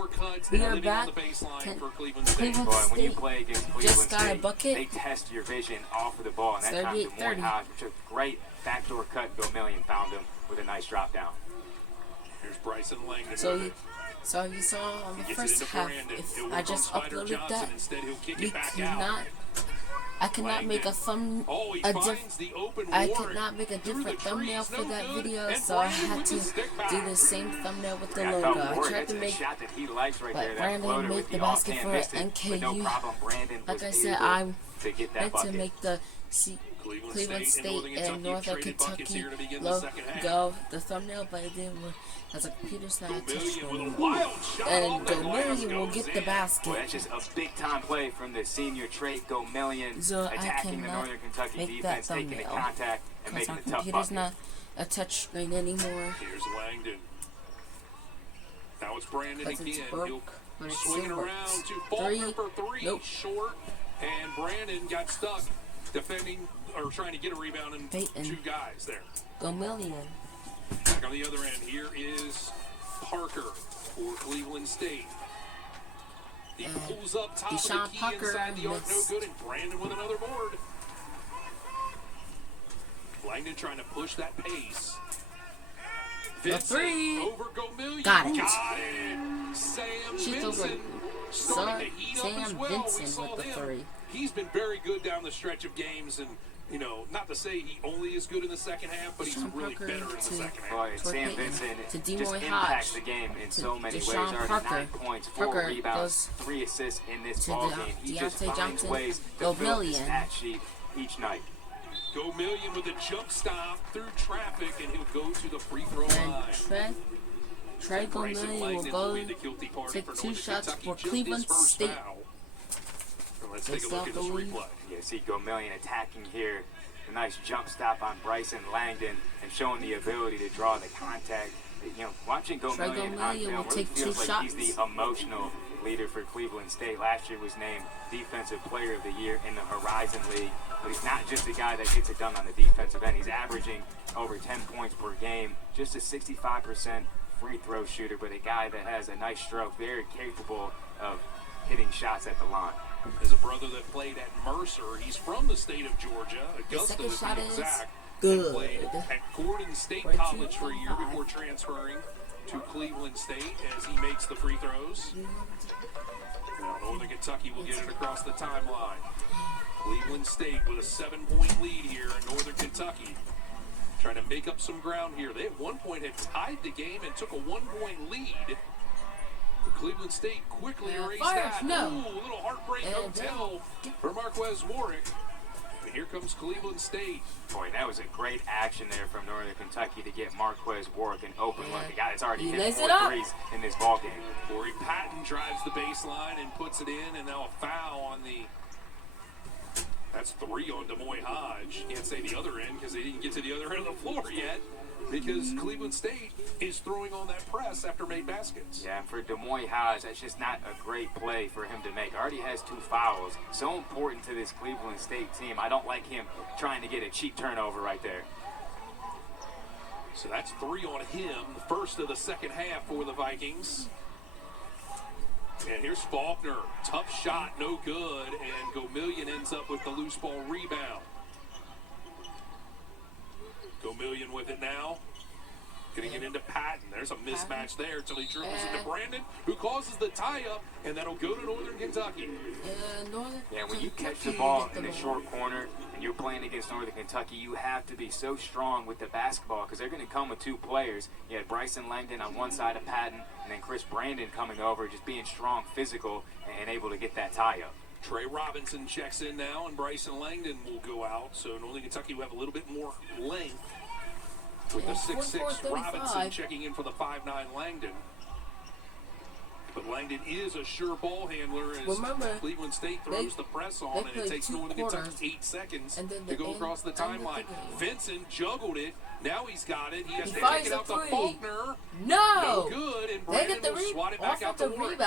shortcuts We and are living on back. the baseline for Cleveland State. Cleveland But when you State play against Cleveland just got a State, bucket. they test your vision off of the ball. And that time, Des Moines Hodge, which was a great backdoor cut, Gomillion found him with a nice drop down. Here's Bryson Langdon. So you saw on the first half, if I just uploaded that, we cannot. I cannot make a different thumbnail for that video, so I had to do the same thumbnail with the logo. I tried to make, but Brandon made the basket for NKU. Like I said, I'm meant to make the Cleveland State and Northern Kentucky logo the thumbnail, but it didn't work. As a computer's not touched and Gomillion will get the basket. Boy, that's just a big-time play from the senior trait Gomillion, so attacking the Northern Kentucky defense, taking the contact and making the tough bucket. Computer's not a touch screen anymore. Here's Langdon. Now it's Brandon again. He'll swing it around to Faulkner for three. Nope. Short. And Brandon got stuck defending or trying to get a rebound and two guys there. Gomillion. Back on the other end, here is Parker for Cleveland State. He pulls up top of the key inside the arc, no good, and Brandon with another board. Langdon trying to push that pace. Vincent over Gomillion. Got it. Sam Vincent starting to heat up as well. We saw him. He's been very good down the stretch of games, and you know, not to say he only is good in the second half, but he's really better in the second half. Boy, Sam Vincent just impacts the game in so many ways. Already 9 points, 4 rebounds, 3 assists in this ball game. He just finds ways to fill the stat sheet each night. Gomillion with a jump stop through traffic, and he'll go to the free throw line. Trey Gomillion will go take 2 shots for Cleveland State. Let's take a look at this replay. You see Gomillion attacking here. A nice jump stop on Bryson Langdon and showing the ability to draw the contact. You know, watching Gomillion on film really feels like he's the emotional leader for Cleveland State. Last year was named Defensive Player of the Year in the Horizon League. But he's not just a guy that gets it done on the defensive end. He's averaging over 10 points per game. Just a 65% free throw shooter, but a guy that has a nice stroke, very capable of hitting shots at the line. As a brother that played at Mercer, he's from the state of Georgia, Augusta to be exact. Good. Played at Gordon State College for a year before transferring to Cleveland State as he makes the free throws. Now Northern Kentucky will get it across the timeline. Cleveland State with a 7-point lead here in Northern Kentucky. Trying to make up some ground here. They at one point had tied the game and took a 1-point lead. But Cleveland State quickly erased that. Ooh, a little heartbreak hotel for Marquez Warwick. And here comes Cleveland State. Boy, that was a great action there from Northern Kentucky to get Marquez Warwick an open look. A guy that's already hit 4 threes in this ballgame. Corey Patton drives the baseline and puts it in, and now a foul on the... That's 3 on Des Moines Hodge. Can't say the other end because they didn't get to the other end of the floor yet. Because Cleveland State is throwing on that press after made baskets. Yeah, for Des Moines Hodge, that's just not a great play for him to make. Already has 2 fouls. So important to this Cleveland State team. I don't like him trying to get a cheap turnover right there. So that's 3 on him, the first of the second half for the Vikings. And here's Faulkner. Tough shot, no good. And Gomillion ends up with the loose ball rebound. Gomillion with it now. Getting it into Patton. There's a mismatch there until he dribbles into Brandon, who causes the tie-up, and that'll go to Northern Kentucky. Yeah, when you catch the ball in the short corner and you're playing against Northern Kentucky, you have to be so strong with the basketball because they're going to come with 2 players. You had Bryson Langdon on one side of Patton, and then Chris Brandon coming over, just being strong, physical, and able to get that tie-up. Trey Robinson checks in now, and Bryson Langdon will go out. So Northern Kentucky will have a little bit more length with the 6'6" Robinson checking in for the 5'9" Langdon. But Langdon is a sure ball handler as Cleveland State throws the press on, and it takes Northern Kentucky 8 seconds to go across the timeline. Vincent juggled it. Now he's got it. He has to take it out to Faulkner. No good, and Brandon will swat it back out to Warwick.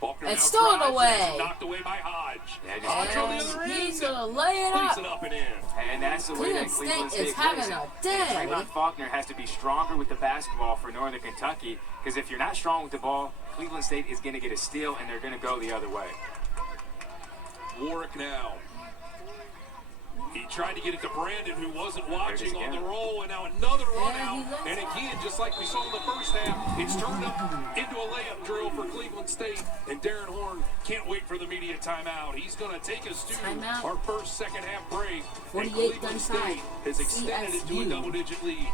Faulkner And now stole it tries, away. and it's knocked away by Hodge. Yeah, just- Hodge on the other And end. he's gonna lay it Plays up. it up and in. And that's the way that Cleveland Cleveland State is State having plays. a And day. Trayvon Faulkner has to be stronger with the basketball for Northern Kentucky, because if you're not strong with the ball, Cleveland State is going to get a steal, and they're going to go the other way. Warwick now. He tried to get it to Brandon, who wasn't watching on the roll, and now another run out. And again, just like we saw in the first half, it's turned up into a layup drill for Cleveland State. And Darren Horn can't wait for the media timeout. He's going to take us to Timeout. our first second-half break. And 48 Cleveland gun State has extended it to a CSU. double-digit lead.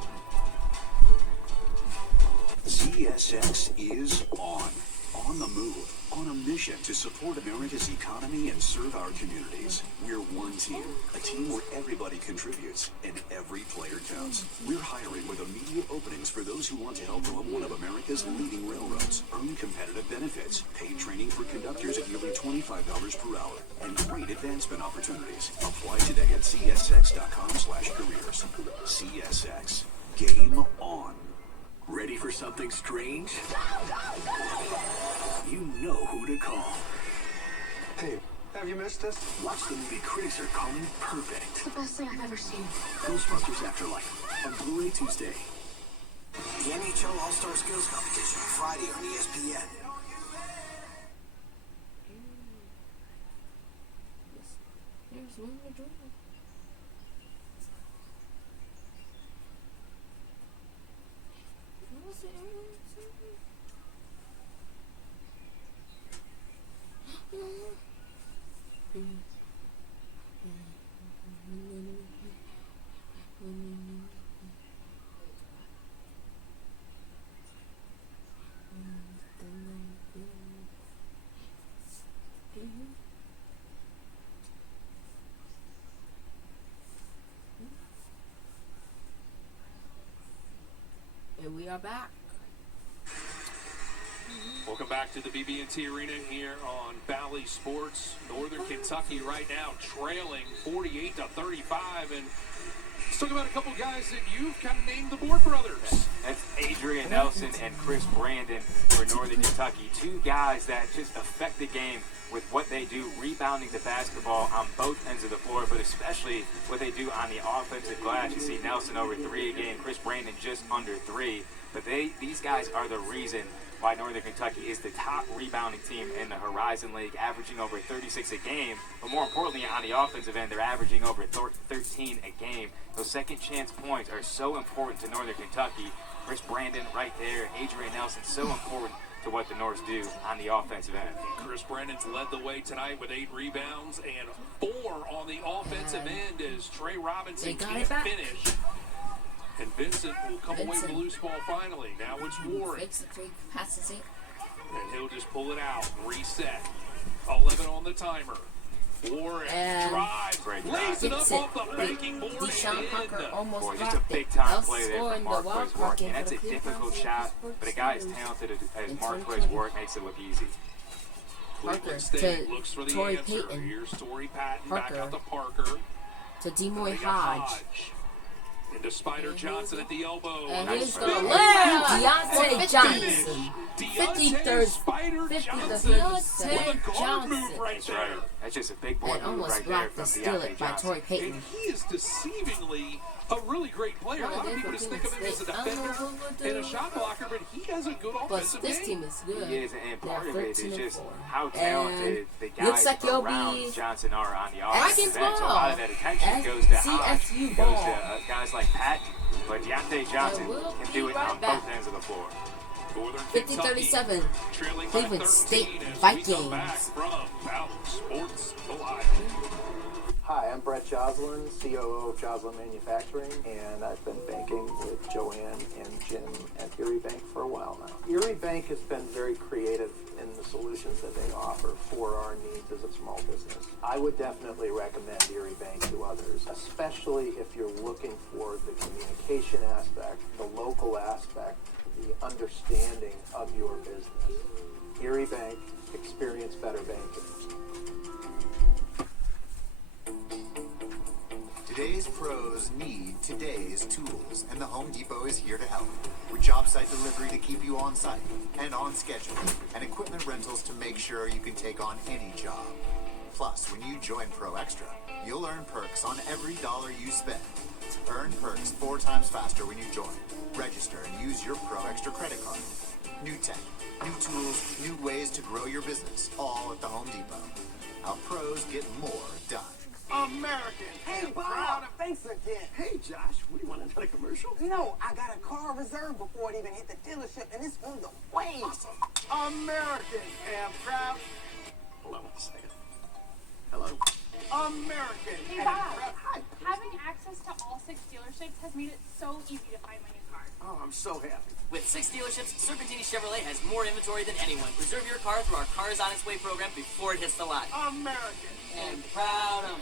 CSX is on the move, on a mission to support America's economy and serve our communities. We're one team, a team where everybody contributes and every player counts. We're hiring with immediate openings for those who want to help run one of America's leading railroads, earn competitive benefits, paid training for conductors at nearly $25 per hour, and great advancement opportunities. Apply today at csx.com/careers. CSX. Game on. Ready for something strange? You know who to call. Hey, have you missed us? Watch the movie critics are calling perfect. The best thing I've ever seen. Ghostbusters Afterlife on Blu-ray Tuesday. The NHL All-Star Skills Competition, Friday on ESPN. Here's one more drill. What was it? And we are back. Welcome back to the BB&T Arena here on Valley Sports. Northern Kentucky right now trailing 48-35. And let's talk about a couple guys that you've kind of named the Board brothers. That's Adrian Nelson and Chris Brandon for Northern Kentucky. Two guys that just affect the game with what they do, rebounding the basketball on both ends of the floor, but especially what they do on the offensive glass. You see Nelson over 3 a game, Chris Brandon just under 3. But these guys are the reason why Northern Kentucky is the top rebounding team in the Horizon League, averaging over 36 a game. But more importantly, on the offensive end, they're averaging over 13 a game. Those second chance points are so important to Northern Kentucky. Chris Brandon right there, Adrian Nelson, so important to what the Norse do on the offensive end. Chris Brandon's led the way tonight with 8 rebounds and 4 on the offensive end as Trey Robinson can't finish. And Vincent will come away with the loose ball finally. Now it's Warwick. Passes it. And he'll just pull it out and reset. 11 on the timer. Warwick drives, lays it up off the banking board Deshaun Parker and in. almost Boy, just dropped a it. big-time play there Outscoring from the Marquez wild Warwick. card game And that's for a the difficult Cleveland shot, Sports but a guy as Series talented as in Marquez 2020. Warwick makes it look easy. Parker Cleveland State to looks for the Torrey answer. Payton. Here's Torrey Patton back Parker out to Parker. to Demoy They got Hodge. Into Spider Johnson at the elbow. And Nice he's finish. going to Deontay Finish. Johnson. Deontay 53rd Spider 53rd Johnson Deontay with a guard Johnson. move right there. That's just a big boy And move almost right there blocked from the steal Deontay it by Johnson. Torrey Payton. And he is deceivingly a really great player. A lot of people just think of him as a defender and a shot blocker, but he has a good But offensive this game. team is good. He is, and part of They're it is 13 just and 4. how talented the guys looks like you'll around be Johnson are on the Vikings offensive end. So a lot of that attention ball. goes to Hodge, CSU goes ball. to guys like Patton, but Deontay Johnson we'll can be do it right on back. both ends of the floor. Northern 50-37. trailing by Cleveland 13 State as we come back Vikings. from Valley Sports Alive. Hi, I'm Brett Joslin, COO of Joslin Manufacturing, and I've been banking with Joanne and Jim at Erie Bank for a while now. Erie Bank has been very creative in the solutions that they offer for our needs as a small business. I would definitely recommend Erie Bank to others, especially if you're looking for the communication aspect, the local aspect, the understanding of your business. Erie Bank, experience better banking. Today's pros need today's tools, and the Home Depot is here to help. With job site delivery to keep you on site and on schedule, and equipment rentals to make sure you can take on any job. Plus, when you join Pro Extra, you'll earn perks on every dollar you spend. Earn perks 4 times faster when you join. Register and use your Pro Extra credit card. New tech, new tools, new ways to grow your business, all at the Home Depot. How pros get more done. American. Hey, Bob. Thanks again. Hey, Josh. What do you want, another commercial? No, I got a car reserved before it even hit the dealership, and it's on the way. Awesome. American and proud. Hold on one second. Hello? American Hey, and Bob. proud. Hi. Having access to all 6 dealerships has made it so easy to find my new car. Oh, I'm so happy. With 6 dealerships, Serpentini Chevrolet has more inventory than anyone. Reserve your car through our Cars on its Way program before it hits the lot. American And proud of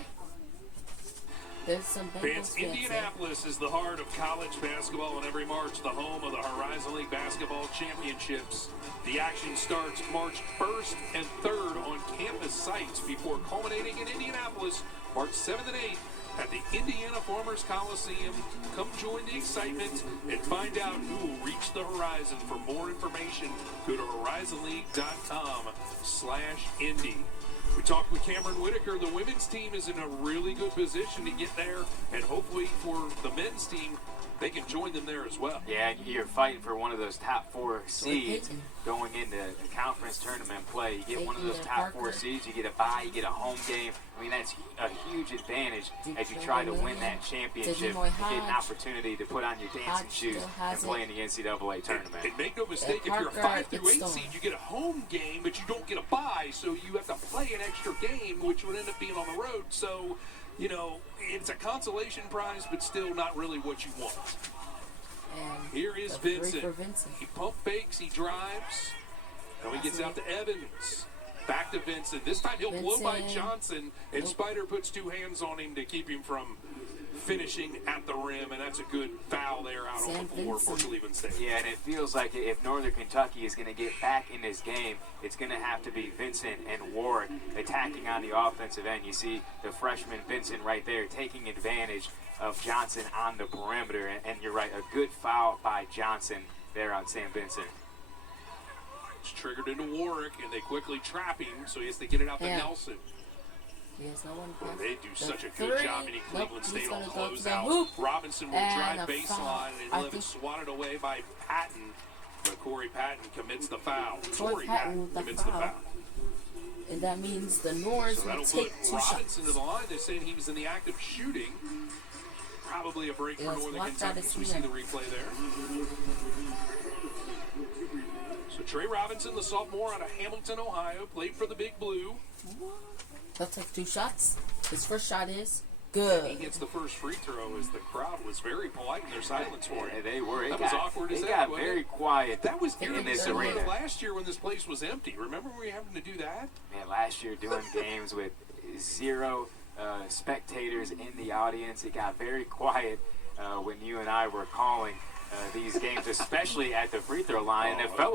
There's some Bengals Fans, fans there. Indianapolis is the heart of college basketball, and every March, the home of the Horizon League Basketball Championships. The action starts March 1st and 3rd on campus sites before culminating in Indianapolis March 7th and 8th at the Indiana Farmers Coliseum. Come join the excitement and find out who will reach the horizon. For more information, go to horizonleague.com/Indy. We talked with Cameron Whitaker. The women's team is in a really good position to get there, and hopefully for the men's team, they can join them there as well. Yeah, and you're fighting for one of those top 4 seeds Peyton. going into the conference tournament play. You get one of those Peyton top 4 Parker. seeds, you get a bye, you get a home game. I mean, that's a huge advantage as you try to win that championship. You get an opportunity to put on your dancing Hodge shoes still and has play it. in the NCAA tournament. And make no mistake, if you're a Parker 5 through gets 8 Stone. seed, you get a home game, but you don't get a bye, so you have to play an extra game, which would end up being on the road. So, you know, it's a consolation prize, but still not really what you want. And Here is the three Vincent. for Vincent. He pump fakes, he drives. Now he gets out to Evans. Back to Vincent. This time he'll blow by Vincent. Johnson, and Spider puts 2 hands on him to keep him from finishing at the rim, and that's a good foul there out on the floor for Cleveland State. Yeah, and it feels like if Northern Kentucky is going to get back in this game, it's going to have to be Vincent and Warwick attacking on the offensive end. You see the freshman Vincent right there taking advantage of Johnson on the perimeter, and you're right, a good foul by Johnson there on Sam Vincent. It's triggered into Warwick, and they quickly trap him, so he has to get it out to Yeah. Nelson. He has no one Well, pass. they do The such a good three. job in Nope, Cleveland he's State on gonna go to the closeout. hoop. Robinson will And drive a baseline, foul. and I he'll have it think- swatted away by Patton. But Corey Patton commits the foul. Corey Patton with the commits the foul. foul. And that means the Norse So will that'll put take 2 shots. Robinson to the line. They're saying he was in the act of shooting. Probably a break for Yes, Northern watch out, Kentucky. it's So we see here. the replay there. So Trey Robinson, the sophomore out of Hamilton, Ohio, played for the Big Blue. He'll take 2 shots. His first shot is He good. gets the first free throw as the crowd was very polite in their silence for Yeah, him. they were. That was awkward as It that, got wasn't very it? quiet. That was In in this this arena. last year when this place was empty. Remember we were having to do that? Man, last year doing games with 0 spectators in the audience, it got very quiet when you and I were calling these games, especially at the free throw line. And it felt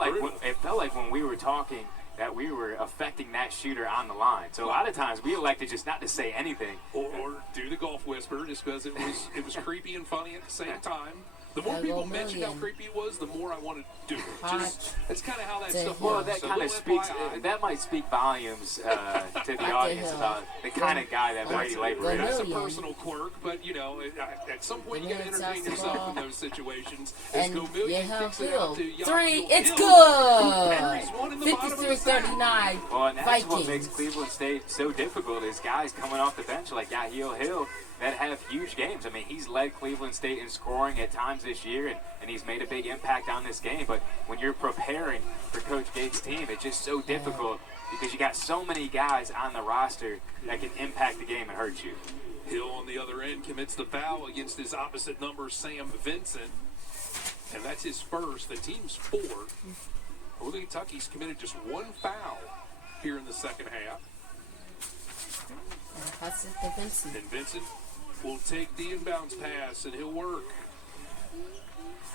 like when we were talking that we were affecting that shooter on the line. So a lot of times we elected just not to say anything. Or do the golf whisper just because it was creepy and funny at the same time. The more Yeah, people go mentioned how million. creepy it was, the more I wanted to do it. Hot That's kind of how that to stuff hill. Well, works. that So kind of little speaks. FYI. That might speak volumes to the the audience hill. about the kind of guy that Brady Labor is. That's a million. personal quirk, but you know, at some point you got to Million entertain shots yourself to in ball. those situations. And Go million Yahel kicks it Hill. out to Yahel 3, it's Hill. Henry's one in good. the bottom of the sack. 53-39. Well, and that's what makes Vikings. Cleveland State so difficult is guys coming off the bench like Yahel Hill that have huge games. I mean, he's led Cleveland State in scoring at times this year, and he's made a big impact on this game. But when you're preparing for Coach Gates' team, it's just so difficult because you got so many guys on the roster that can impact the game and hurt you. Hill on the other end commits the foul against his opposite number, Sam Vincent. And that's his first. The team's 4. Northern Kentucky's committed just 1 foul here in the second half. Pass it to Vincent. And Vincent will take the inbounds pass, and he'll work.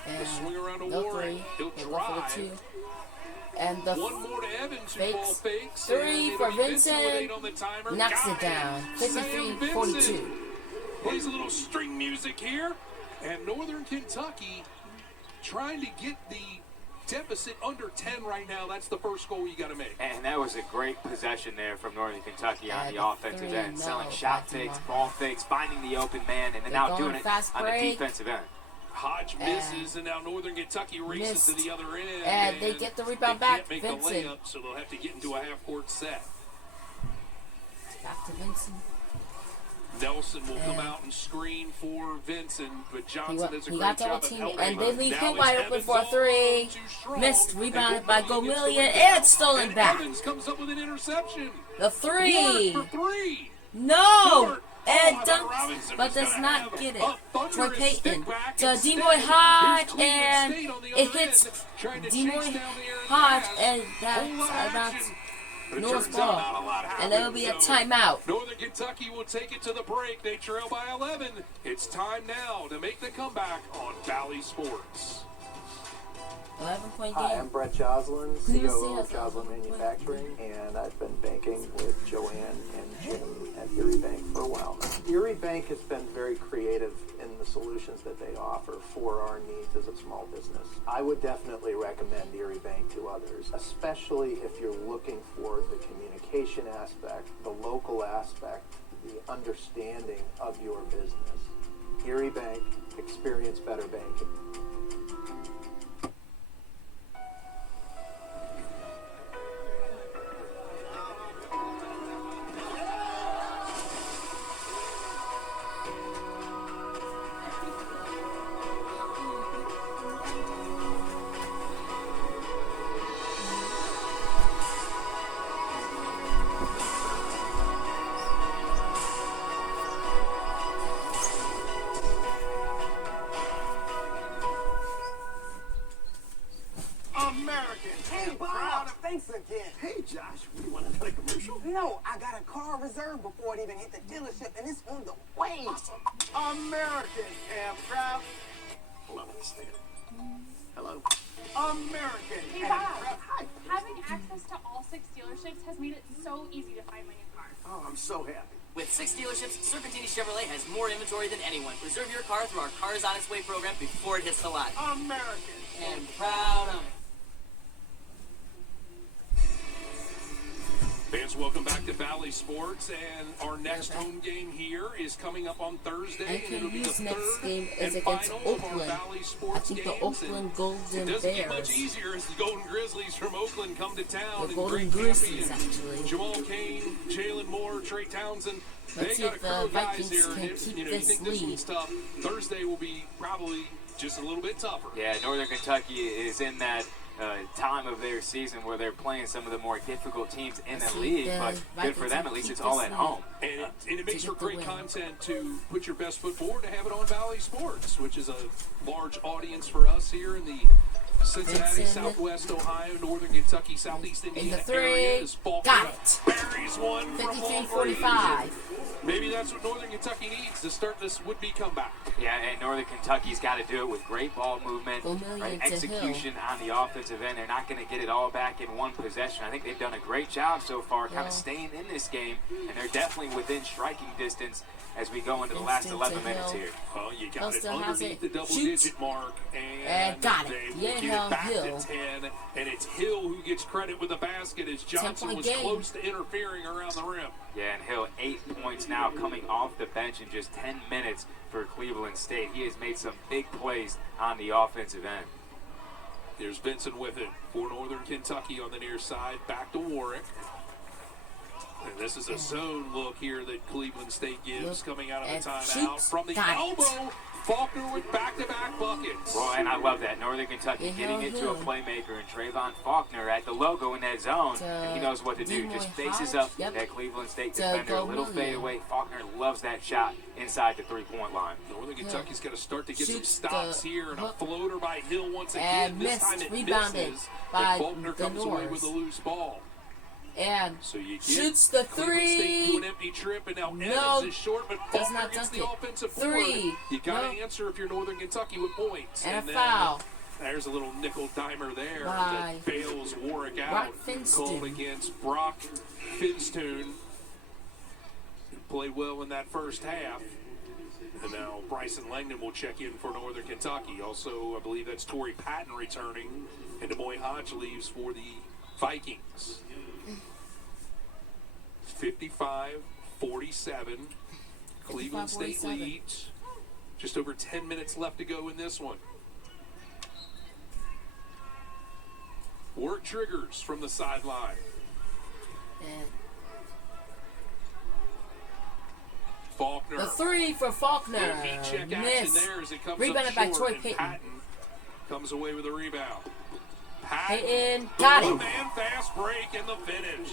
And swing around to no Warren. 3. He'll He'll go for drive. the 2. And the One more to Evans, who fakes. ball fakes. 3 and for it'll be with Vincent. 8 on the timer. Knocks Got it down. Sam 53-42. Vincent plays a little string music here. And Northern Kentucky trying to get the deficit under 10 right now. That's the first goal you got to make. And that was a great possession there from Northern Kentucky on the offensive end. No, Selling shot fakes, ball fakes, finding the open man, and then now doing it on the defensive end. Hodge misses, and now Northern Kentucky races to the other end. And they get the rebound back. They can't make the layup, so they'll have to get into a half-court set. Back to Vincent. Nelson will come out and screen for Vincent, but Johnson does a great got job double of team, helping. and they leave Now him wide open for a three. Missed, rebounded by Gomillion, and stolen back. Evans comes up with an interception. The three. For three. No! And dunks, but does not get it. Troy Payton to Demoy Hodge, and it hits Demoy Hodge, and that's Norse ball. And there will be a timeout. Northern Kentucky will take it to the break. They trail by 11. It's time now to make the comeback on Valley Sports. 11-point Hi, game. I'm Brett Joslin, COO of Joslin Manufacturing, and I've been banking with Joanne and Jim at Erie Bank for a while now. Erie Bank has been very creative in the solutions that they offer for our needs as a small business. I would definitely recommend Erie Bank to others, especially if you're looking for the communication aspect, the local aspect, the understanding of your business. Erie Bank, experience better banking. Hey, Bob, thanks again. Hey, Josh, you want another commercial? No, I got a car reserved before it even hit the dealership, and it's on the way. Awesome. American and proud. Hold on a second. Hello? American Hey, and Bob. proud. Hi. Having access to all 6 dealerships has made it so easy to find my new car. Oh, I'm so happy. With 6 dealerships, Serpentini Chevrolet has more inventory than anyone. Reserve your car through our Cars on Its Way program before it hits the lot. American And proud of it. Fans, welcome back to Valley Sports, and our next home game here is coming up on Thursday, and it'll be the NKU's next third game and is against final of our Oakland. Valley I Sports think the games, Oakland and Golden it doesn't get much Bears. easier as the Golden Grizzlies from Oakland come to town. The and Golden great Grizzlies, champions actually. Jamal Kane, Jalen Moore, Trey Townsend. Let's see they got if a crew the of guys Vikings here. can And keep you this think this lead. one's tough. Thursday will be probably just a little bit tougher. Yeah, Northern Kentucky is in that time of their season where they're playing some of the more difficult teams in the league, but good for them, at least it's all at home. And it makes for great content to put your best foot forward, to have it on Valley Sports, which is a large audience for us here in the Cincinnati, Southwest Ohio, Northern Kentucky, Southeast Indiana In the area. three, Is Faulkner. got it. Buries one from long 53-45. range. Maybe that's what Northern Kentucky needs to start this would-be comeback. Yeah, and Northern Kentucky's got to do it with great ball movement, right, execution on the offensive end. They're not going to get it all back in one possession. I think they've done a great job so far kind of staying in this game, and they're definitely within striking distance as we go into the last 11 minutes here. Well, you got it Hill underneath the double-digit mark, and got it. they will Yeah, get it back Hill. to 10, and it's Hill who gets credit with the basket as Johnson 10-point was game. close to interfering around the rim. Yeah, and Hill 8 points now coming off the bench in just 10 minutes for Cleveland State. He has made some big plays on the offensive end. There's Vincent with it for Northern Kentucky on the near side. Back to Warwick. And this is a zone look here that Cleveland State gives coming out of the timeout. From the elbow, Faulkner with back-to-back buckets. Well, and I love that. Northern Kentucky getting it to a playmaker, and Trayvon Faulkner at the logo in that zone, and he knows what to do. Just faces up that Cleveland State defender, a little fadeaway. Faulkner loves that shot inside the three-point line. Northern Kentucky's got to start to get some stops here, and a floater by Hill once again. And This time it rebounded misses, by and Faulkner the comes away Norse. with a loose ball. And so you get shoots the Cleveland State three. to an empty trip, and now No, Evans is short, but does Faulkner not gets dunk the it. offensive Three. board. You got to No. answer if you're Northern Kentucky with points. And a then foul. There's a little nickel dimer there By that bails Warwick out. Brock Finstone. Called against Brock Finstone. Played well in that first half. And now Bryson Langdon will check in for Northern Kentucky. Also, I believe that's Torrey Patton returning And DeMoy Hodge leaves for the Vikings. 55-47. Cleveland State leads. Just over 10 minutes left to go in this one. Work triggers from the sideline. Faulkner. The three for Faulkner. Miss. Rebounded by Troy Payton. Patton comes away with a rebound. Payton got it. Man fast break and the finish.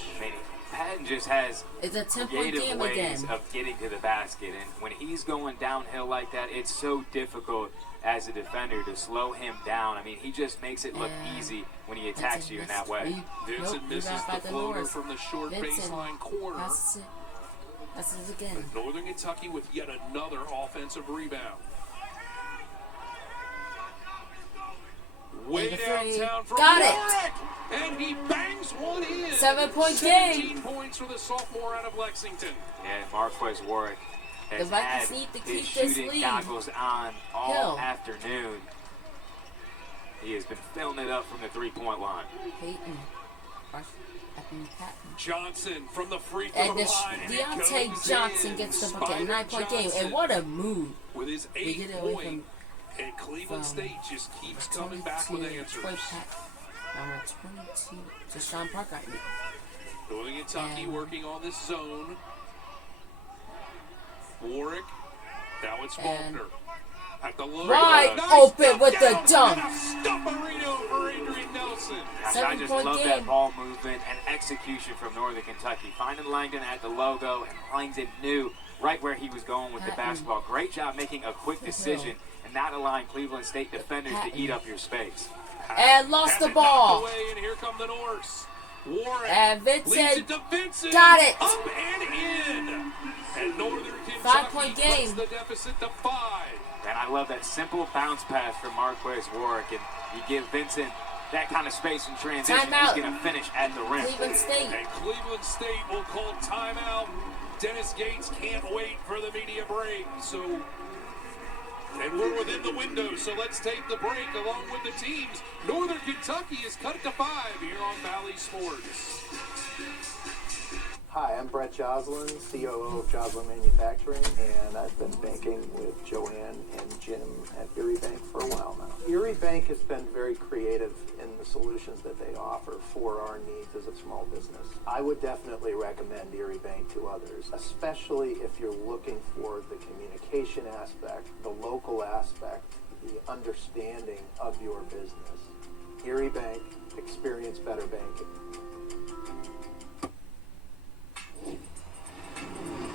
Patton just has it's a 10-point creative game ways again of getting to the basket, and when he's going downhill like that, it's so difficult as a defender to slow him down. I mean, he just makes it look easy when he attacks you in that way. Vincent misses the floater from the short baseline corner. That's it again. Northern Kentucky with yet another offensive rebound. Way downtown from got Warwick, and he bangs one in. 7-point game. 17 points for the sophomore out of Lexington. Yeah, Marquez Warwick has the Vikings need to keep this shooting lead. goggles on all afternoon. He has been filling it up from the three-point line. Payton. Johnson from the free throw and line. Deontay Johnson gets the bucket. 9-point game. And what a move. With his 8-point. And Cleveland State just keeps coming back with answers. Number 22. So Sean Parker, I mean. Northern Kentucky working on this zone. Warwick. Now it's Faulkner. At the low. Wide open with the dunk. Stufferino for Adrian Nelson. Gosh, I just love that ball movement and execution from Northern Kentucky. Finding Langdon at the logo, and Langdon knew right where he was going with the basketball. Great job making a quick decision and not allowing Cleveland State defenders to eat up your space. And lost the ball. Away, and here come the Norse. Warren and Vincent got it. Up and in. And Northern Kentucky 5-point game. The deficit to 5. And I love that simple bounce pass from Marquez Warwick. And you give Vincent that kind of space in transition, he's going to finish at the rim. Cleveland State. And Cleveland State will call timeout. Dennis Gates can't wait for the media break. And we're within the window, so let's take the break along with the teams. Northern Kentucky has cut it to 5 here on Valley Sports. Hi, I'm Brett Joslin, COO of Joslin Manufacturing, and I've been banking with Joanne and Jim at Erie Bank for a while now. Erie Bank has been very creative in the solutions that they offer for our needs as a small business. I would definitely recommend Erie Bank to others, especially if you're looking for the communication aspect, the local aspect, the understanding of your business. Erie Bank, experience better banking.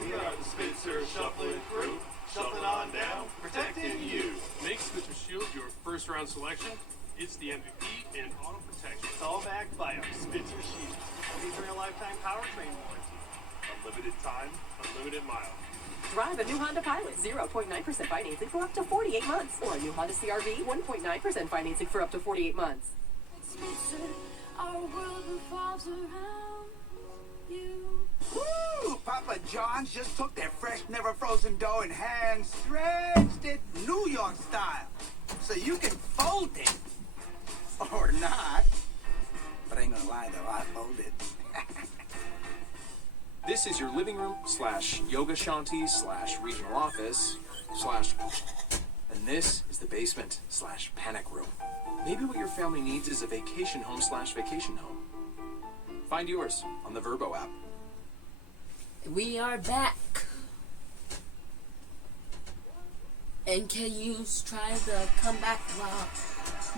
We are the Spitzer Shuffling Crew, shuffling on down, protecting you. Make Spitzer Shield your first round selection. It's the MVP in auto protection. It's all backed by our Spitzer Shield, featuring a lifetime powertrain warranty. Unlimited time, unlimited miles. Drive a new Honda Pilot, 0.9% financing for up to 48 months. Or a new Honda CR-V, 1.9% financing for up to 48 months. Our world revolves around you. Woo! Papa John's just took their fresh, never frozen dough and hand stretched it New York style. So you can fold it. Or not. But I ain't gonna lie though, I fold it. This is your living room / yoga shanty / regional office / and this is the basement / panic room. Maybe what your family needs is a vacation home / vacation home. Find yours on the Verbo app. We are back. NKU's trying to come back while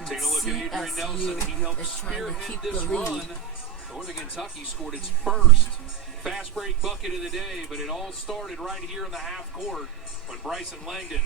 Take a look at Adrian Nelson. He helped spearhead this run. Northern Kentucky scored its first fast break bucket of the day, but it all started right here in the half court when Bryson Langdon,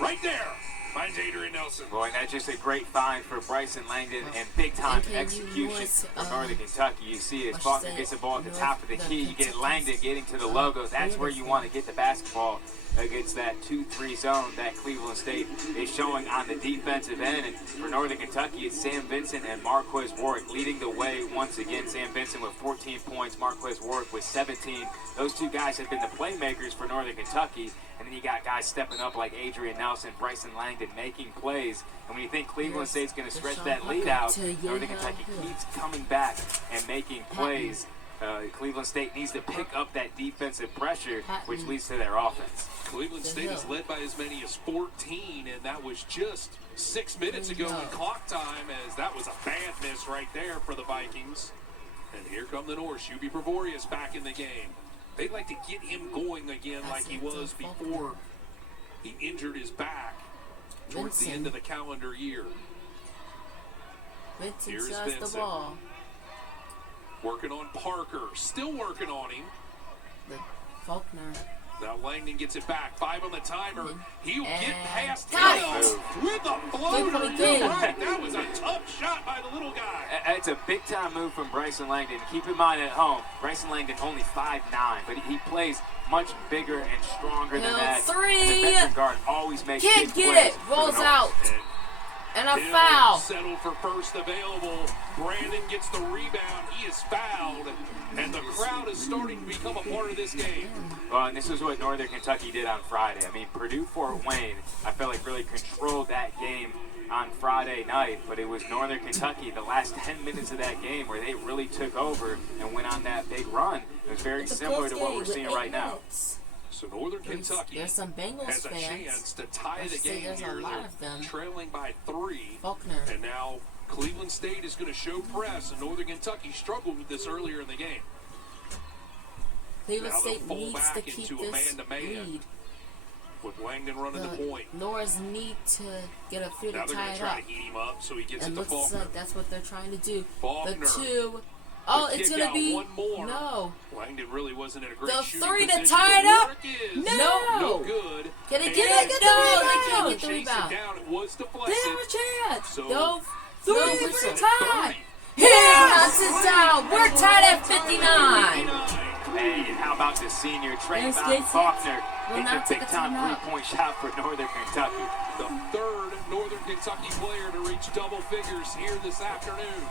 right there, finds Adrian Nelson. Boy, that's just a great find for Bryson Langdon and big-time execution from Northern Kentucky. You see as Faulkner gets the ball at the top of the key, you get Langdon getting to the logo. That's where you want to get the basketball against that 2-3 zone that Cleveland State is showing on the defensive end. And for Northern Kentucky, it's Sam Vincent and Marquez Warwick leading the way once again. Sam Vincent with 14 points, Marquez Warwick with 17. Those two guys have been the playmakers for Northern Kentucky. And then you got guys stepping up like Adrian Nelson, Bryson Langdon, Langdon making plays. And when you think Cleveland State's going to stretch that lead out, Northern Kentucky keeps coming back and making plays. Cleveland State needs to pick up that defensive pressure, which leads to their offense. Cleveland State is led by as many as 14, and that was just 6 minutes ago in clock time, as that was a bad miss right there for the Vikings. And here come the Norse. Ubi Bravorius back in the game. They'd like to get him going again like he was before he injured his back towards the end of the calendar year. Here's Vincent. The ball. Working on Parker. Still working on him. Faulkner. Now Langdon gets it back. 5 on the timer. He'll get past him with a floater. You're right. That was a tough shot by the little guy. It's a big-time move from Bryson Langdon. Keep in mind at home, Bryson Langdon only 5'9", but he plays much bigger and stronger than that. The veteran guard always makes Can't big get plays it. Rolls out. And a Hill foul. Settled for first available. Brandon gets the rebound. He is fouled. And the crowd is starting to become a part of this game. Well, and this is what Northern Kentucky did on Friday. I mean, Purdue-Fort Wayne, I felt like really controlled that game on Friday night. But it was Northern Kentucky, the last 10 minutes of that game, where they really took over and went on that big run. It was very similar to what we're seeing right now. So Northern Kentucky has a chance to tie the game here. They're trailing by 3. Faulkner. And now Cleveland State is going to show press, and Northern Kentucky struggled with this earlier in the game. Cleveland State needs to keep this lead. With Langdon running the point. Norse need to get a few to tie it up. Now they're going to try to heat him up so he gets it to Faulkner. Looks like that's what they're trying to do. Faulkner. The 2. Oh, it's going to be... One more. No. Langdon really wasn't in a great shooting The 3 position. to tie it up? No good. Can they get it? No, they can't get the Chase rebound. it down. It was deflected. They have a chance. So, no, 3 to tie. He knocks it down. We're tied at 59. Hey, and how about the senior Trey Faulkner hitting a big-time three-point shot for Northern Kentucky. The 3rd Northern Kentucky player to reach double figures here this afternoon.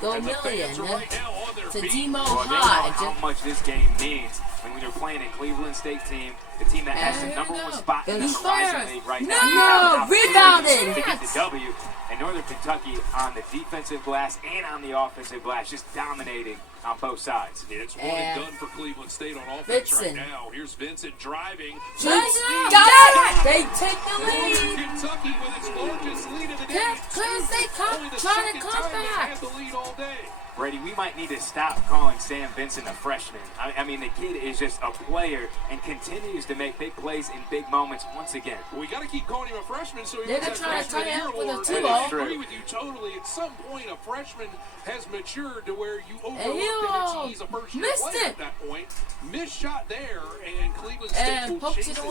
Go million to Demo Hodge. Hodge. How much this game means when you're playing a Cleveland State team, the team that has the #1 spot in the Horizon League right now. Rebounding. To get the W. And Northern Kentucky on the defensive glass and on the offensive glass, just dominating on both sides. Yeah, it's one and done for Cleveland State on offense right now. Here's Vincent driving. Got it! They take the lead. Northern Kentucky with its largest lead of the day. Cleveland State trying to come back. Had the lead all day. Brady, we might need to stop calling Sam Vincent a freshman. I mean, the kid is just a player and continues to make big plays in big moments once again. We got to keep calling him a freshman so he They're wins that trying to freshman tie year up with a award. 2-ball. I agree with you totally. At some point, a freshman has matured to where you overlook that he's a first-year player at that point. Missed shot there, and Cleveland State will chase it down.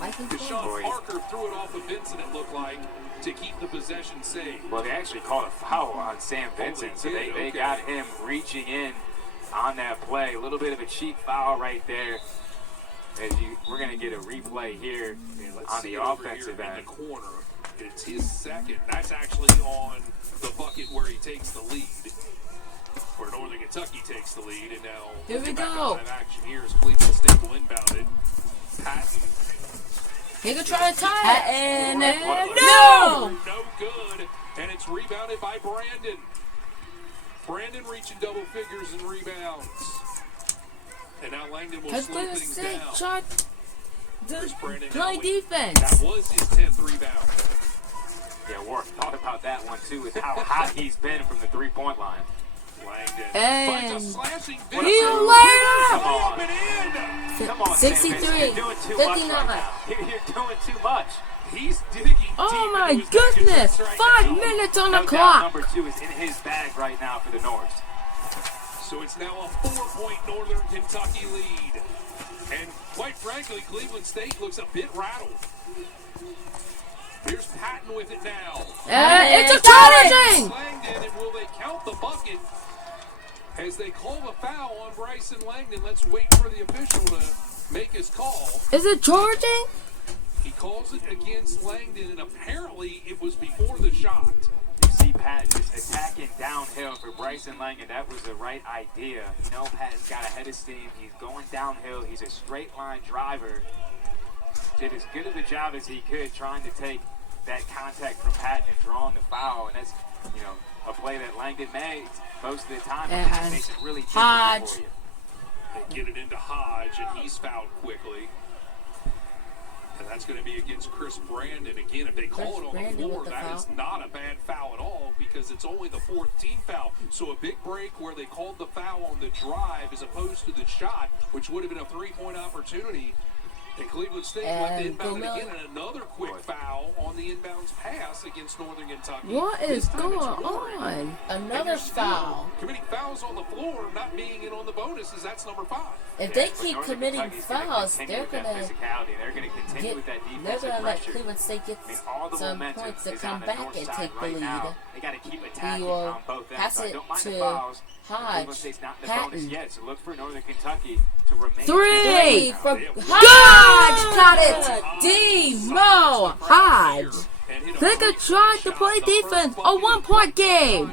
And Deshaun Parker threw it off of Vincent, it looked like, to keep the possession safe. Well, they actually called a foul on Sam Vincent, so they got him reaching in on that play. A little bit of a cheap foul right there. We're going to get a replay here on the offensive end. In the corner, it's his 2nd. That's actually on the bucket where he takes the lead. Where Northern Kentucky takes the lead, and now here we go. Action here is Cleveland State will inbound it. Patton. He could try to tie it, and no good, and it's rebounded by Brandon. Brandon reaching double figures in rebounds, and now Langdon will slow things down. Play defense. That was his 10th rebound. Yeah, Warren thought about that one too, with how hot he's been from the three-point line. Langdon and finds a slashing he'll lay it up. Come on, 63, 59. You're doing too much. He's digging. Oh my goodness! 5 minutes on the clock. Number 2 is in his bag right now for the Norse. So it's now a 4-point Northern Kentucky lead, and quite frankly, Cleveland State looks a bit rattled. Here's Patton with it now. It's a challenging. Langdon, and will they count the bucket? As they call the foul on Bryson Langdon, let's wait for the official to make his call. Is it charging? He calls it against Langdon, and apparently it was before the shot. You see Patton just attacking downhill for Bryson Langdon. That was the right idea. You know, Patton's got a head of steam. He's going downhill. He's a straight line driver. did as good of a job as he could trying to take that contact from Patton and drawing the foul, and that's, you know, a play that Langdon makes most of the time, but that makes it really difficult for you. They get it into Hodge, and he's fouled quickly. And that's going to be against Chris Brandon. Again, if they call it on the floor, that is not a bad foul at all because it's only the 4th team foul. So a big break where they called the foul on the drive as opposed to the shot, which would have been a 3-point opportunity. And Cleveland State went to inbound again, and another quick foul on the inbounds pass against Northern Kentucky. What is going on? Another foul. Committing fouls on the floor, not being in on the bonuses, that's number 5. If they keep committing fouls, they're gonna let Cleveland State get some points to come back and take the lead. They got to keep attacking will on both ends. pass So I it don't mind to the fouls. Hodge. State's not in the bonus yet, so look for Northern Kentucky to remain. 3 from Hodge got it. D-Mo Hodge. They could try to play defense. A 1-point game.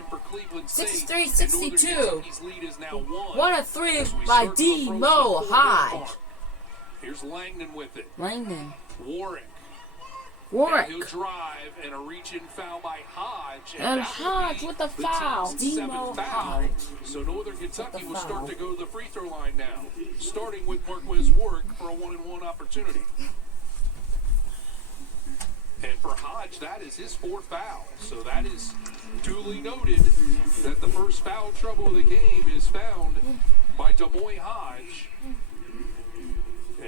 63-62. What a 3 by D-Mo Hodge. Here's Langdon with it. Langdon. Warwick. He'll drive and a reach-in foul by Hodge. And Hodge with the foul. D-Mo Hodge. So Northern Kentucky will start to go to the free throw line now, starting with Marquez Warwick for a 1-and-1 opportunity. And for Hodge, that is his 4th foul. So that is duly noted that the first foul trouble of the game is found by Demoy Hodge.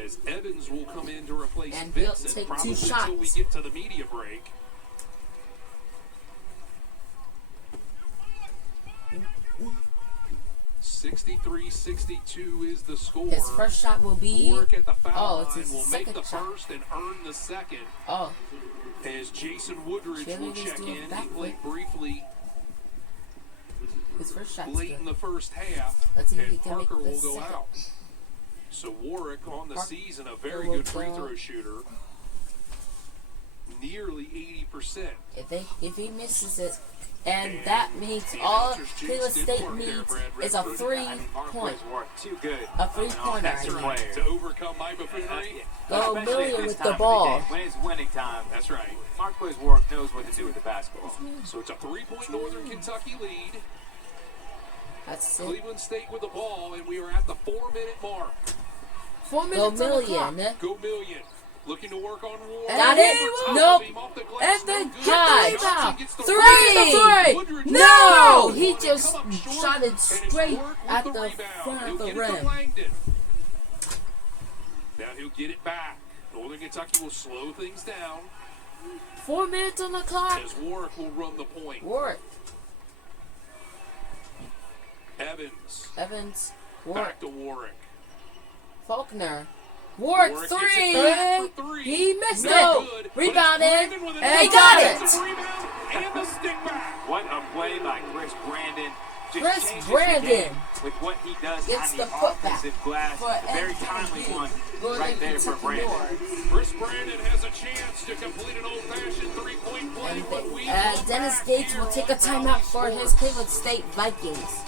As Evans will come in to replace Vincent, probably until we get to the media break. (63-62) is the score. His first shot will be. Work at the foul it's his line will second make the shot. first and earn the second. As Jason Woodridge will check in. He played briefly his first shot's late good. in the first half, and Parker will go out. So Warwick on the season, a very good free throw shooter, nearly 80%. If he misses it, and that means all Cleveland State needs is a 3-point. Too good. A 3-pointer. To overcome my buffoonery. Go Million with the ball. When it's winning time, that's right. Marquez Warwick knows what to do with the basketball. So it's a 3-point Northern Kentucky lead. That's it. Cleveland State with the ball, and we are at the 4-minute mark. 4 minutes on the clock. Go Million. Looking to work on Warwick. Got it? Nope. And then Hodge. 3! No! He just shot it straight at the front of the rim. Now he'll get it back. Northern Kentucky will slow things down. 4 minutes on the clock. As Warwick will run the point. Warwick. Evans. Warwick. Back to Warwick. Faulkner. Warwick 3. He missed it. Rebounded. And he got it. What a play by Chris Brandon. Chris Brandon with what he does gets on the offensive glass. A very timely one right there for Brandon. Chris Brandon has a chance to complete an old-fashioned 3-point play. But we Dennis Gates will take a timeout for his Cleveland State Vikings.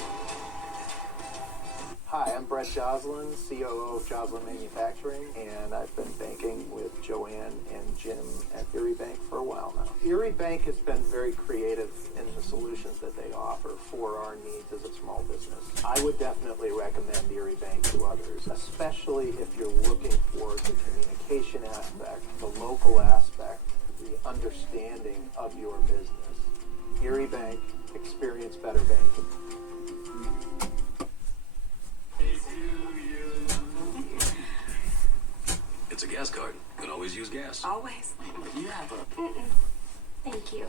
Hi, I'm Brett Joslin, COO of Joslin Manufacturing, and I've been banking with Joanne and Jim at Erie Bank for a while now. Erie Bank has been very creative in the solutions that they offer for our needs as a small business. I would definitely recommend Erie Bank to others, especially if you're looking for the communication aspect, the local aspect, the understanding of your business. Erie Bank, experience better banking. It's a gas card. Can always use gas. Always. You have a... Thank you.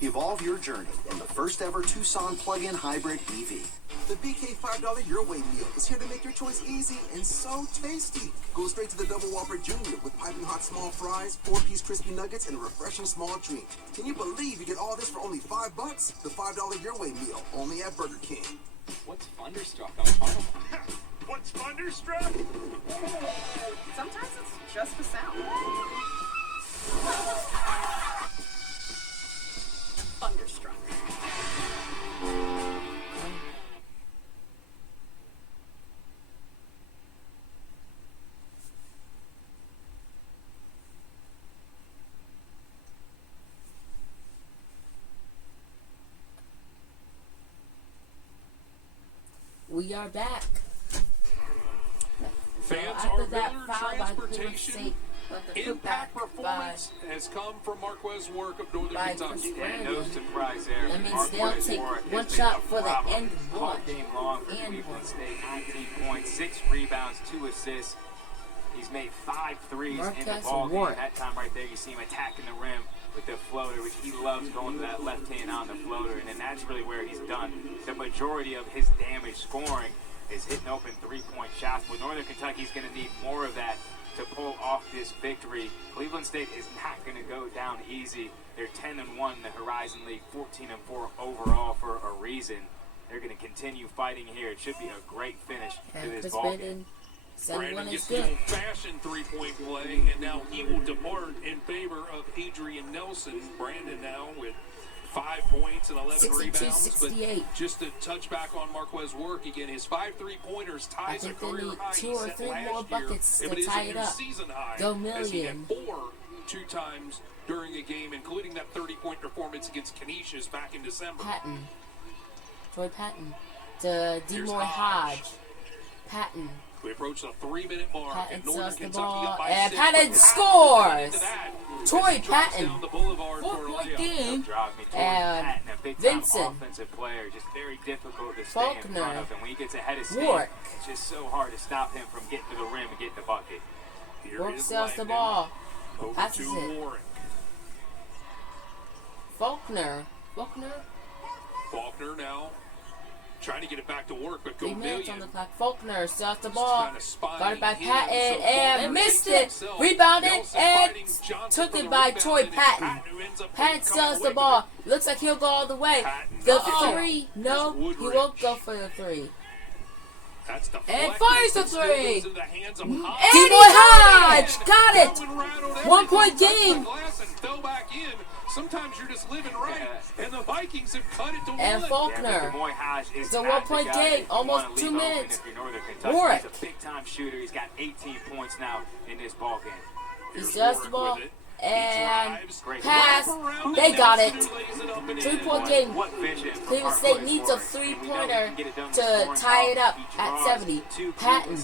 Evolve your journey in the first ever Tucson plug-in hybrid EV. The BK $5 Your Way meal is here to make your choice easy and so tasty. Go straight to the Double Whopper Junior with piping hot small fries, 4-piece crispy nuggets, and a refreshing small drink. Can you believe you get all this for only $5? The $5 Your Way meal, only at Burger King. What's Thunderstruck on Carnival? What's Thunderstruck? Sometimes it's just the sound. Thunderstruck. we are back. Fans after are that Miller foul by Cleveland Transportation. State, but the Impact putback performance has come from Marquez Work of Northern by Kentucky. And no surprise there. that means they'll Marquez take Work one has been shot a for the problem end all one. game long for And Cleveland one. State. 19 points, 6 rebounds, 2 assists. He's made 5 threes in the Marquez ball game. Work. That time right there, you see him attacking the rim with the floater, which he loves going to that left hand on the floater. And then that's really where he's done the majority of his damage scoring is hitting open 3-point shots. With Northern Kentucky's going to need more of that to pull off this victory. Cleveland State is not going to go down easy. They're 10-1 in the Horizon League, 14-4 overall for a reason. They're going to continue fighting here. It should be a great finish to this ball game. Brandon gets the old-fashioned three-point play, and now he will depart in favor of Adrian Nelson. Brandon now with 5 points and 11 rebounds, but just to touch back on Marquez Work again, his 5 3-pointers ties a career high. 2 or 3 more buckets to tie it up. Go Million. 4 2 times during a game, including that 30-point performance against Canisius back in December. Patton. Troy Patton. To DeMoy Hodge. Patton. We approach the 3-minute mark, Patton and Northern sells the Kentucky ball, up by and 6. Patton scores! Troy Patton, 4-point game, and Vincent, offensive player, just very difficult to stay in front of, and when he gets ahead of steam, Warwick. it's just so hard to stop him from getting to the rim and getting the bucket. Warwick sells the ball, passes to it. Warwick. Faulkner now trying to get it back to work, but 3 Go minutes on Million. the clock. Faulkner sells the ball, got it by him, Patton, so and Faulkner missed takes it, himself. rebounded, Nelson and fighting Johnson took for it the by rebound, Troy and it's Patton. who ends up Patton coming sells away the with ball, looks like he'll go all the way. The 3, no, he won't go for the 3. That's And fires the 3. into the hands of DeMoy Hodge got it. 1 point game. Fell back in. Sometimes you're just living right, and the Vikings have cut it to 1. And Faulkner. It's a 1 point game, almost 2 minutes. Warwick. He's a big-time shooter. He's got 18 points now in this ball game. He sells the ball. And pass. They got it. 3-point game. Cleveland State needs a 3-pointer to tie it up at 70. Patton.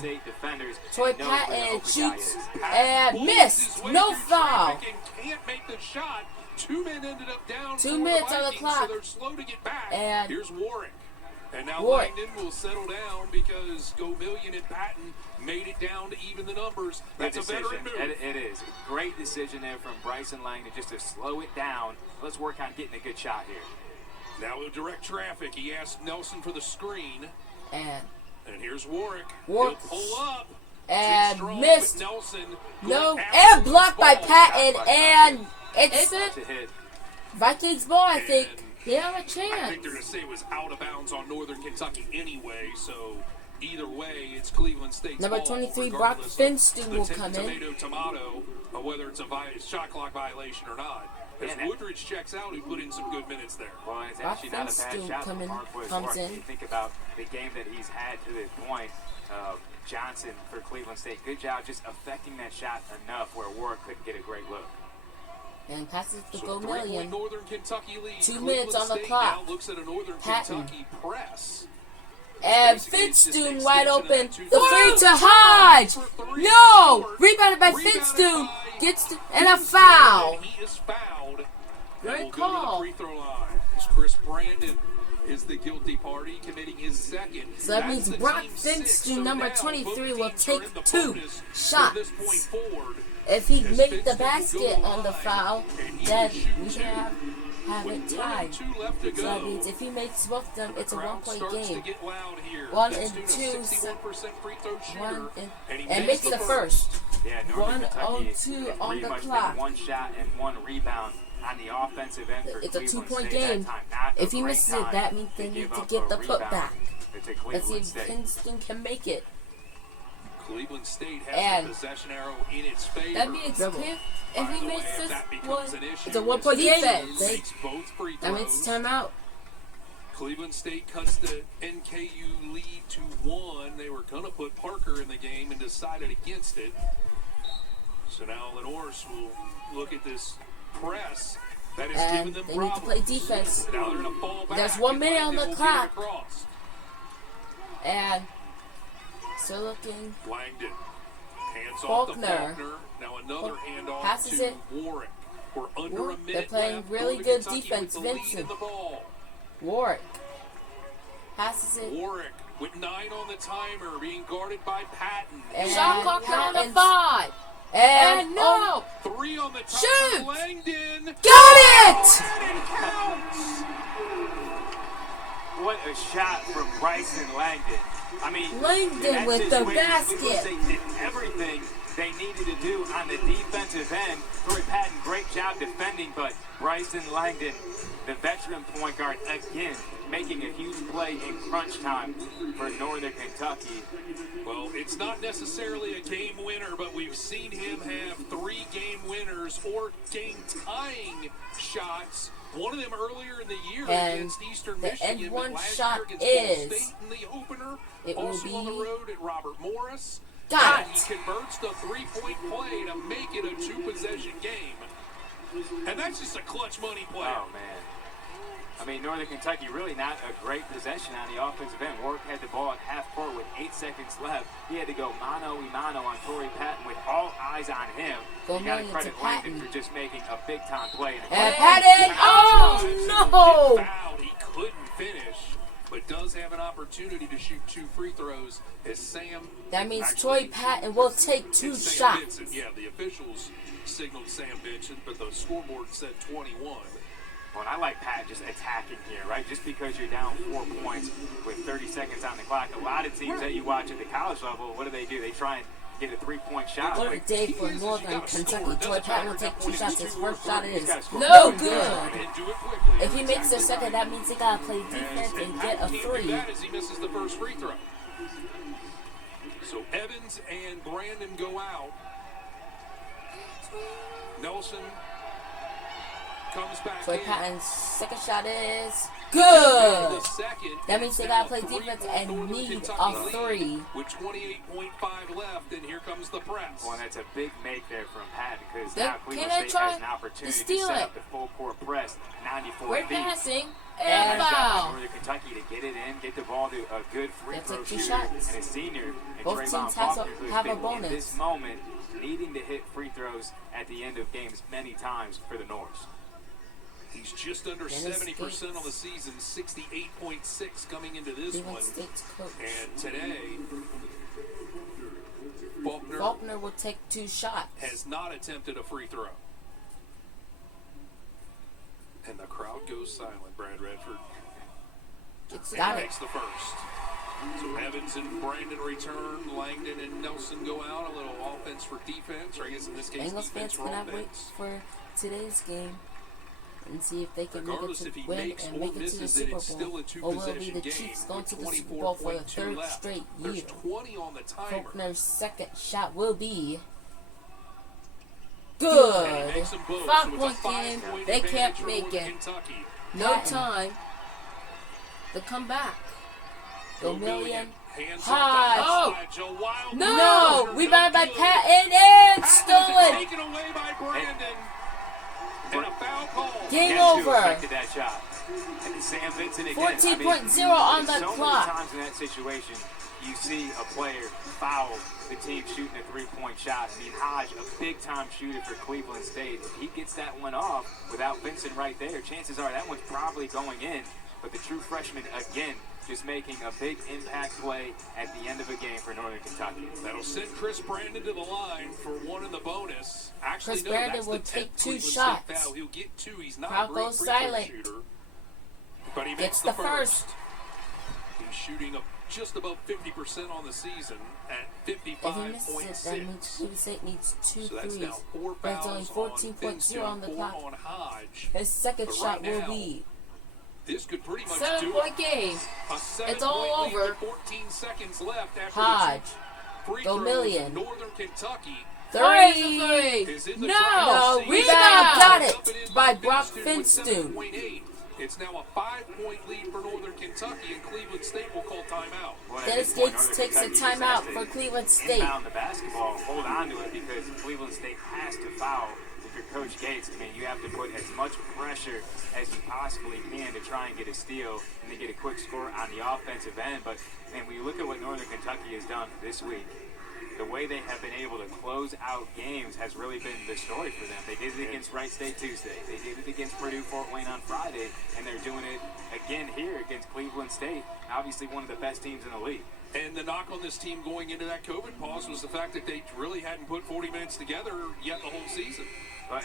Troy Patton shoots and missed. No foul. Can't make the shot. 2 men ended up down. 2 minutes on the clock. So they're slow to get back. And here's Warwick. And now Warwick. Langdon will settle down because Go Million and Patton made it down to even the numbers. That's a veteran move. It is. Great decision there from Bryson Langdon just to slow it down. Let's work on getting a good shot here. Now he'll direct traffic. He asked Nelson for the screen. And here's Warwick. Warwick. He'll pull up. And missed. Nelson No. And blocked by Patton. And it's Vikings ball, I think. They have a I chance. think they're going to say it was out of bounds on Northern Kentucky anyway, so either way, it's Cleveland State's Number ball, 23, Brock regardless of Finstone the will come in. Tomato, or whether it's a shot clock violation or not. As Woodridge checks out, he put in some good minutes there. Well, it's actually not a bad shot from Marquez Work. You think about the game that he's had to this point. Johnson for Cleveland State. Good job just affecting that shot enough where Warwick couldn't get a great look. And passes to So Go Million. Northern Kentucky lead. 2 Cleveland minutes on the State clock. now looks at a Northern Patton. Kentucky press. And Finstone wide open. The 3 to Hodge. No! Rebounded by Finstone. Gets and a foul. He is fouled. Great Go to the call. free throw line. As Chris Brandon is the guilty party, committing his second. So that means Brock Finstone, number 23, will take 2 shots. If he made the basket on the foul, then we have it tied. So that means if he makes both of them, it's a 1 point game. 1 and 2, 1 and makes the first. Yeah, 1 on 2 on pretty the much clock. 1 shot and 1 rebound on the offensive end for It's a Cleveland 2 point State game. that time. Not a If he great misses it, time that means they to need give to up get a the rebound putback. to Let's see Cleveland if State. Finstone can make it. Cleveland State has And the possession arrow in its favor. that means if he makes this one, it's a 1 point point game. Makes both free That throws. means timeout. Cleveland State cuts the NKU lead to 1. They were going to put Parker in the game and decided against it. So now the Norse will look at this press that is giving And them they need to problems. play defense. Now they're going to fall back. There's 1 minute on the clock. And still looking. Langdon. Hands off to Faulkner. Faulkner. Now another handoff Passes to it. Warwick. We're under a minute They're playing left. really Northern good Kentucky defense. with the lead Vincent. in the ball. Warwick. Passes it. Warwick with 9 on the timer, being guarded by Patton. And Shot clock down to Patton's- 5. And no. 3 on the timer. Shoot! Langdon. Got it! And it counts. What a shot from Bryson Langdon. I mean, Langdon in that with the situation, basket. Cleveland State did everything they needed to do on the defensive end. Troy Patton, great job defending, but Bryson Langdon, the veteran point guard, again, making a huge play in crunch time for Northern Kentucky. Well, it's not necessarily a game winner, but we've seen him have 3 game winners or game-tying shots. One of them earlier in the year And against Eastern the Michigan, end but one last shot year against Ball is- State in the opener. It will Also on the be- road at Robert Morris. Got And it. he converts the 3-point play to make it a 2-possession game. And that's just a clutch money play. Oh, man. I mean, Northern Kentucky really not a great possession on the offensive end. Warwick had the ball at half court with 8 seconds left. He had to go mano-a-mano on Torrey Patton with all eyes on him. Go You got to million credit to Langdon Patton. for just making a big-time play. And Patton! Oh, no! Fouled. He couldn't finish, but does have an opportunity to shoot 2 free throws as Sam. That means actually, Troy Patton will take 2 it's Sam shots. Vincent. Yeah, the officials signaled Sam Vincent, but the scoreboard said 21. Well, and I like Pat just attacking here, right? Just because you're down 4 points with 30 seconds on the clock. A lot of teams that you watch at the college level, what do? They try and get a 3-point shot. What a Like, day for Northern Kentucky. Troy Patton will take 2 shots. His first shot is no no good. And do it quickly. If he makes a second, that means he gotta play defense And and get a Patton can't do 3. that as he misses the first free throw. So Evans and Brandon go out. Nelson comes back Troy in. Patton's second shot is The good. second, That means they now gotta play 3 defense for and Northern need Kentucky a lead 3. with 28.5 left, and here comes the press. Well, that's a big make there from Pat because Then now can Cleveland I State try has an opportunity to to steal set it? up the full court press, 94 We're feet. passing. And And Nice job by foul. Northern Kentucky to get it in, get the ball to a good free That's throw like 2 shooter shots. and a senior. And Both Trayvon teams Faulkner, who's have a been in bonus. this moment needing to hit free throws at the end of games many times for the Norse. He's just under Dennis 70% on the season, 68.6 coming into this Cleveland one. State's coach. And today, Faulkner will take 2 shots. has not attempted a free throw. And the crowd goes silent, Brad Redford. It's And got he it. makes the first. So Evans and Brandon return. Langdon and Nelson go out. A little offense for defense, or I guess in this case, Bengals defense fans for cannot wait offense. for today's game and see if they can make it Regardless to if he win makes and or make it to the misses it, Super it's still a Bowl. Or will it be two-possession the game Chiefs going with to the Super Bowl for the 24.2 3rd left. straight There's year? 20 on the timer. Faulkner's second shot will be And he good. makes them both, 5-point so it's a game. 5-point They advantage can't for make Northern it. Kentucky. No Patton. time to come back. Go million. Hands High. up, Oh. Joe Wild. No! Turner, Rebound by good. Patton and Patton's stolen! taken away by Brandon. And a foul call. Game Guess who over. affected that shot? And Sam Vincent again. 14.0 on the so clock. many times in that situation, you see a player foul the team shooting a 3-point shot. I mean, Hodge, a big-time shooter for Cleveland State. If he gets that one off without Vincent right there, chances are that one's probably going in. But the true freshman, again, just making a big impact play at the end of a game for Northern Kentucky. That'll send Chris Brandon to the line for one in the bonus. Actually, Chris no, Brandon that's will the take 10th 2 Cleveland State shots. foul. He'll get 2. He's not Crowd a great goes free throw silent. shooter. But he Gets makes the first. He's shooting up just above 50% on the season at If he misses it, that means 55.6. Cleveland State needs 2 So that's threes. now 4 But it's only fouls 14.0 on the 4 clock. on Hodge. His second But shot right will now, be This could pretty much do 7-point it. game. A 7-point It's all lead over. with 14 seconds left after Hodge. the 2 free Go throws. million. Northern Kentucky 3. is in the No! driver's seat. Rebound! Got Up and it in by by Brock Finstone with Finstone. 7.8. It's now a 5-point lead for Northern Kentucky, and Cleveland State will call timeout. Well, at Dennis this point, Gates Northern takes a Kentucky just timeout has for to Cleveland State. Inbound the basketball, hold on to it because Cleveland State has to foul if you're Coach Gates, I mean, you have to put as much pressure as you possibly can to try and get a steal and to get a quick score on the offensive end. But, man, when you look at what Northern Kentucky has done this week, the way they have been able to close out games has really been the story for them. They did it against Wright State Tuesday. They did it against Purdue Fort Wayne on Friday, and they're doing it again here against Cleveland State, obviously one of the best teams in the league. And the knock on this team going into that COVID pause was the fact that they really hadn't put 40 minutes together yet the whole season.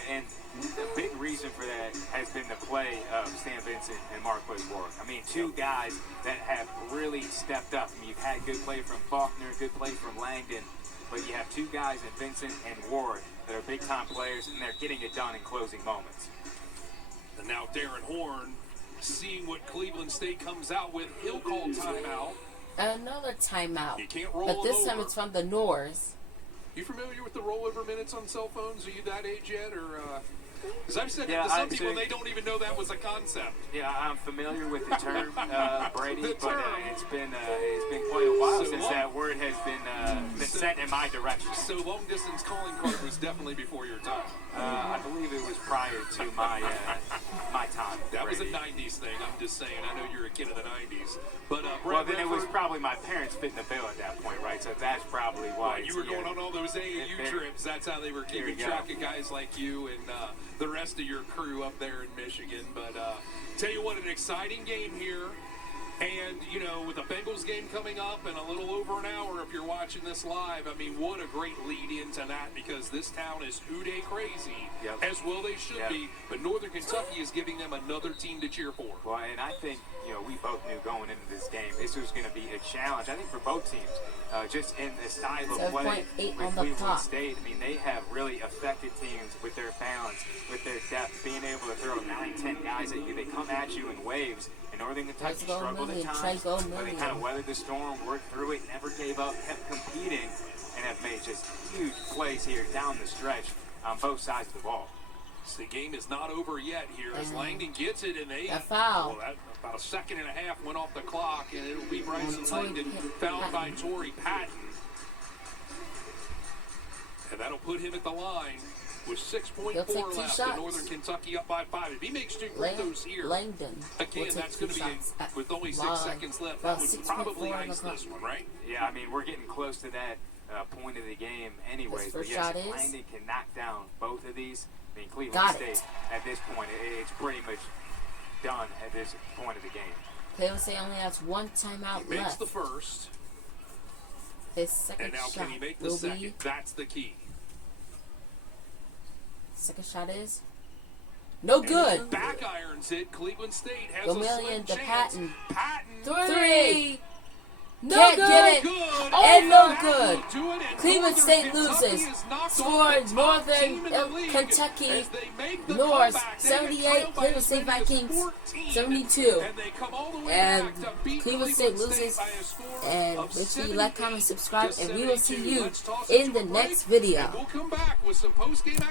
And the big reason for that has been the play of Sam Vincent and Marquez Warwick. I mean, two guys that have really stepped up. I mean, you've had good play from Faulkner, good play from Langdon, but you have two guys in Vincent and Ward that are big-time players, and they're getting it done in closing moments. And now Darren Horn, seeing what Cleveland State comes out with, he'll call timeout. Another timeout. You can't roll but this it time over. it's from the Norse. You familiar with the rollover minutes on cell phones? Are you that age yet, or? Because I've said Yeah, that to some I'd people, say- and they don't even know that was a concept. Yeah, I'm familiar with the term, Brady, but it's been quite a while since that word has been sent in my direction. So long distance calling card was definitely before your time. I believe it was prior to my my time. That was a Brady. 90s thing. I'm just saying. I know you're a kid of the 90s, but Well, Brett then it was Redford- probably my parents fitting the bill at that point, right? So that's probably why. you were going on all those AAU There- trips. That's how they were There keeping you go. track of guys like you and the rest of your crew up there in Michigan. But tell you what, an exciting game here. And, you know, with the Bengals game coming up in a little over an hour, if you're watching this live, I mean, what a great lead into that, because this town is hoo-day crazy, as well they should be. But Northern Kentucky is giving them another team to cheer for. Well, and I think, you know, we both knew going into this game, this was going to be a challenge, I think, for both teams. Just in the style of play 7.8 with on the Cleveland clock. State. I mean, they have really affected teams with their balance, with their depth, being able to throw 9-10 guys at you. They come at you in waves. And Northern Kentucky struggled at times, but they kind of weathered the storm, worked through it, never gave up, kept competing, and have made just huge plays here down the stretch on both sides of the ball. So the game is not over yet here as Langdon gets it, and they A foul. well, that, about a second and a half went off the clock, and it'll be Bryson Langdon fouled by Torrey Patton. And that'll put him at the line with He'll 6.4 take two left, shots. and Northern Kentucky up by 5. If he makes two free throws here, Langdon will again, take that's two going to be, shots at with only 6 line. seconds left, About that would 6.4 probably on the ice clock. this one, right? Yeah, I mean, we're getting close to that point of the game anyways. His But first yes, shot if is? Langdon can knock down both of these, I mean, Cleveland Got State, it. at this point, it's pretty much done at this point of the game. Cleveland State only has one timeout He makes left. the first, His second and now shot can he make the will second? be. That's the key. Second shot is no good. Back irons it. Cleveland State has Vermillion a to slim chance. Patton. Three. No Can't good. get it. And no Patton good. will do it, and Cleveland Northern State Kentucky loses. is knocked Score off the top Northern team in the league Kentucky as they make the Norse comeback. They 78. get trailed by Cleveland as State many as Vikings 14, 72. and they come all the way And back to beat Cleveland State loses. by a score And of make sure you like, comment, subscribe, to and we will see 72. you Let's toss it in to the a break, next video. and we'll come back with some post-game